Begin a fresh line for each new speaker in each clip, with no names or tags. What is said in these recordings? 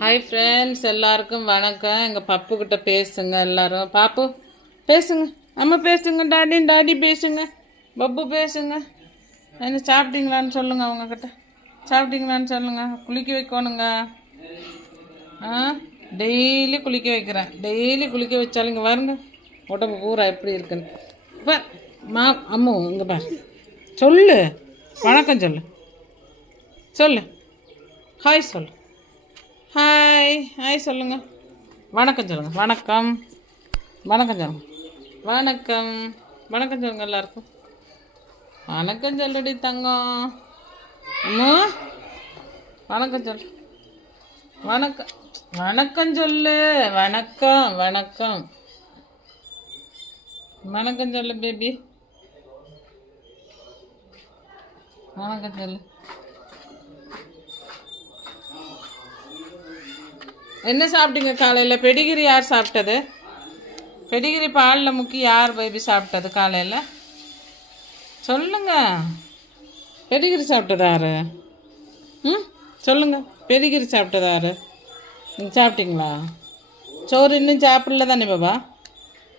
Hi friends எல்லாருக்கும் வணக்கம். எங்கள் பப்பு கிட்ட பேசுங்க எல்லாரும். பாப்பு பேசுங்க. அம்மா பேசுங்க டாடி டாடி பேசுங்க. பப்பு பேசுங்க. என்ன சாப்பிட்டீங்களான்னு சொல்லுங்க அவங்கக்கிட்ட சாப்பிட்டீங்களான்னு சொல்லுங்க. குளிக்க வைக்கணுங்க. ஆ டெய்லி குளிக்க வைக்கிறேன். டெய்லி குளிக்க வச்சாலும் இங்கே வருங்க உடம்பு பூரா எப்படி இருக்குன்னு. இப்போ மா அம்மு இங்கே பாரு. சொல்லு. வணக்கம் சொல்லு. சொல்லு. ஹாய் சொல்லு ஹாய் ஹாய் சொல்லுங்க. வணக்கம் சொல்லுங்க. வணக்கம். வணக்கம் சொல்லுங்க. வணக்கம். வணக்கம் சொல்லுங்க எல்லாருக்கும். வணக்கம் சொல்லுடி தங்கம். அம்மா? வணக்கம் சொல்லு வணக்கம் வணக்கம் சொல்லு. வணக்கம் வணக்கம். வணக்கம் சொல்லு பேபி வணக்கம் சொல்லு. என்ன சாப்பிட்டீங்க காலையில்? பெடிகிரி யார் சாப்பிட்டது? பெடிகிரி பாலில் முக்கி யார் பேபி சாப்பிட்டது காலையில்? சொல்லுங்க. பெடிகிரி சாப்பிட்டது ம்? சொல்லுங்க. பெடிகிரி சாப்பிட்டது யாரு? நீங்கள் சாப்பிட்டீங்களா? சோறு இன்னும் சாப்பிடல தானே பாபா?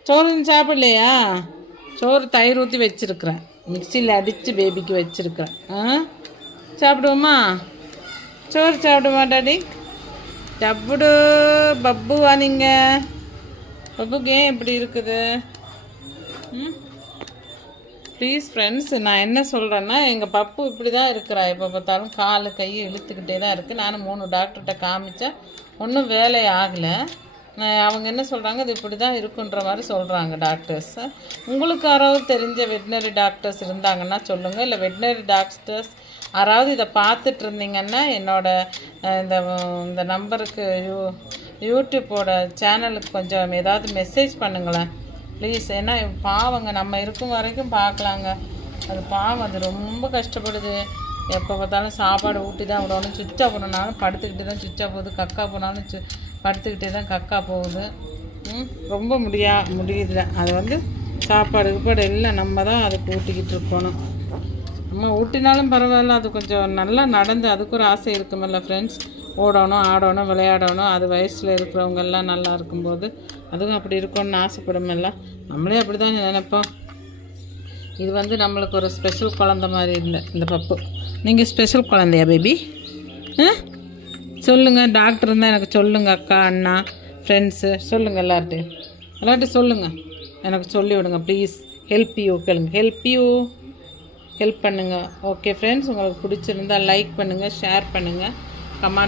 சோறு இன்னும் சாப்பிடலையா? சோறு தயிர் ஊற்றி வச்சுருக்குறேன். மிக்சியில் அடித்து பேபிக்கு வச்சுருக்குறேன். ஆ? சாப்பிடுவோமா? சோறு சாப்பிடுமா டாடி? டப்புடு பப்புவா நீங்கள் பப்புக்கு ஏன் இப்படி இருக்குது? ப்ளீஸ் ஃப்ரெண்ட்ஸ் நான் என்ன சொல்கிறேன்னா எங்கள் பப்பு இப்படி தான் இருக்கிறா எப்போ பார்த்தாலும் கால் கையை இழுத்துக்கிட்டே தான் இருக்குது நானும் மூணு டாக்டர்கிட்ட காமிச்சேன். ஒன்றும் வேலை ஆகலை அவங்க என்ன சொல்கிறாங்க இது இப்படி தான் இருக்குன்ற மாதிரி சொல்கிறாங்க டாக்டர்ஸ் உங்களுக்கு யாராவது தெரிஞ்ச வெட்டினரி டாக்டர்ஸ் இருந்தாங்கன்னா சொல்லுங்கள் இல்லை வெட்டினரி டாக்டர்ஸ் யாராவது இதை பார்த்துட்டு இருந்தீங்கன்னா என்னோடய இந்த இந்த நம்பருக்கு யூ யூடியூப்போட சேனலுக்கு கொஞ்சம் ஏதாவது மெசேஜ் பண்ணுங்களேன். ப்ளீஸ் ஏன்னா பாவங்க நம்ம இருக்கும் வரைக்கும் பார்க்கலாங்க. அது பாவம். அது ரொம்ப கஷ்டப்படுது. எப்போ பார்த்தாலும் சாப்பாடு ஊட்டி தான் விடணும் சுவிட்சாக போனாலும் படுத்துக்கிட்டு தான் சுவிட்சாக போகுது கக்கா போனாலும் சு படுத்துக்கிட்டே தான் கக்கா போகுது. ரொம்ப முடியா முடியுதுல அது வந்து சாப்பாடு கீப்பாடு இல்லை நம்ம தான் அதுக்கு ஊட்டிக்கிட்டு இருக்கணும். நம்ம ஊட்டினாலும் பரவாயில்ல அது கொஞ்சம் நல்லா நடந்து அதுக்கு ஒரு ஆசை இருக்குமில்ல ஃப்ரெண்ட்ஸ் ஓடணும் ஆடணும் விளையாடணும். அது வயசில் இருக்கிறவங்கெல்லாம் நல்லா இருக்கும்போது அதுவும் அப்படி இருக்கணும்னு ஆசைப்படுமில்ல நம்மளே அப்படி தான் நினைப்போம். இது வந்து நம்மளுக்கு ஒரு ஸ்பெஷல் குழந்த மாதிரி இல்லை இந்த பப்பு. நீங்கள் ஸ்பெஷல் குழந்தையா பேபி ஆ சொல்லுங்கள் டாக்டர் இருந்தால் எனக்கு சொல்லுங்கள் அக்கா அண்ணா ஃப்ரெண்ட்ஸு சொல்லுங்கள் எல்லார்ட்டையும். எல்லார்ட்டையும் சொல்லுங்கள் எனக்கு சொல்லி விடுங்க ப்ளீஸ் ஹெல்ப் யூ கேளுங்க. ஹெல்ப் யூ ஹெல்ப் பண்ணுங்கள் ஓகே ஃப்ரெண்ட்ஸ் உங்களுக்கு பிடிச்சிருந்தா லைக் பண்ணுங்கள் ஷேர் பண்ணுங்கள் கமெண்ட்